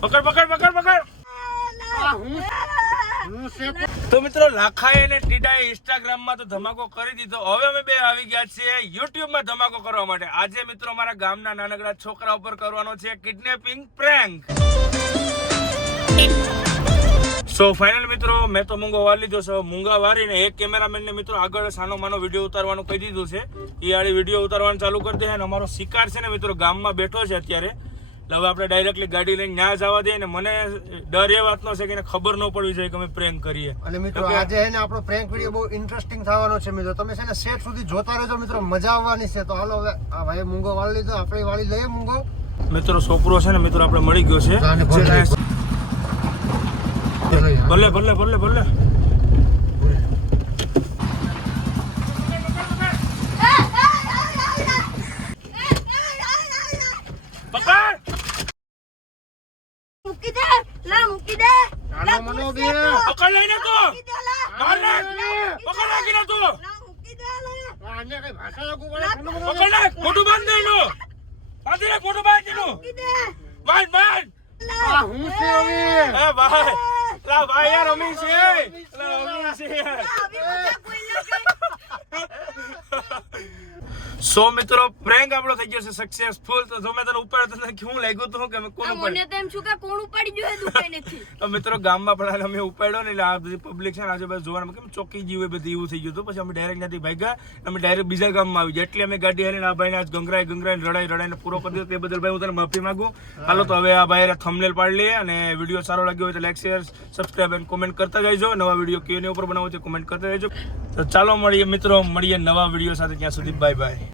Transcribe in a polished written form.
પકડ પકડ પકડ પકડ. તો મિત્રો લાખાએ અને ટીડાએ ઇન્સ્ટાગ્રામ માં તો ધમાકો કરી દીધો. હવે અમે બે આવી ગયા છીએ યુટ્યુબ માં ધમાકો કરવા માટે. આજે મિત્રો મારા ગામના નાનકડા છોકરા ઉપર કરવાનો છે કિડનેપિંગ પ્રેન્ક. સો ફાઇનલ મિત્રો મેં તો મૂંગો વાર લીધો છે. મૂંગા વારીને એક કેમેરામેન ને મિત્રો આગળ સાનો માનો વિડીયો ઉતારવાનું કહી દીધું છે. એ આડી વિડીયો ઉતારવાનું ચાલુ કરી દે. અને અમારો શિકાર છે ને મિત્રો ગામમાં બેઠો છે અત્યારે. હવે આપણે ડાયરેક્ટલી ગાડી લઈને ન્યા જવા દઈએ. ને મને ડર એ વાતનો છે કે એને ખબર ન પડવી જોઈએ કે અમે પ્રેન્ક કરીએ. અને મિત્રો આજે હે ને આપણો પ્રેન્ક વિડીયો બહુ ઇન્ટરેસ્ટિંગ થવાનો છે મિત્રો. તમે છે ને સેટ સુધી જોતા રહેજો મિત્રો, મજા આવવાની છે. તો હાલો હવે આ ભાઈ મૂંગો વાળી લીધો, આપણે વાળી લઈએ મૂંગો. મિત્રો છોકરો છે ને મિત્રો આપણે મળી ગયો છે. ભલે ભલે ભલે ભલે. પકડ લઈને તો માર નાખ. પકડ નાખીને તો પકડ નાખ. મોટું બાંધ દે એનું. બાંધી નાખ. મોટું બાંધ એનું. બાંધ બાંધ. હું છે હવે એ ભાઈ લા ભાઈ યાર અમી છે. લા અમી છે યાર. સો મિત્રો પ્રેન્ક આપણો થઈ ગયો છે સક્સેસફુલ. તો જો મેં તને ઉપાડ્યો તને કેવું લાગ્યું હતું કે મેં કોણ ઉપાડ્યું? મને તો એમ છું કે કોણ ઉપાડી જોયે દુકાને થી. તો મિત્રો ગામમાં પણ અમે ઉપાડ્યો ને એટલે આ બધી પબ્લિક છે ને આજુબાજુ જોવાનું કેમ ચોકી જીવે બધી એવું થઈ ગયું હતું. પછી અમે ડાયરેક્ટ નથી ભાગ્યા, અમે ડાયરેક્ટ બીજા ગામમાં આવી ગયા. એટલે અમે ગાડી હારીને આ ભાઈને આજ ગંગરાઈને રડાઈને પૂરો કરી દીધો. તે બદલ ભાઈ હું તને માફી માંગુ. હાલો તો હવે આ ભાઈ થંબનેલ પાડી લઈએ. અને વિડીયો સારો લાગ્યો હોય તો લાઈક શેર સબસ્ક્રાઈબ અને કોમેન્ટ કરતા જઈજો. નવા વિડીયો કેની ઉપર બનાવો છે કોમેન્ટ કરતા જઈજો. તો ચાલો મળીએ મિત્રો, મળીએ નવા વિડીયો સાથે. ત્યાં સુધી બાય બાય.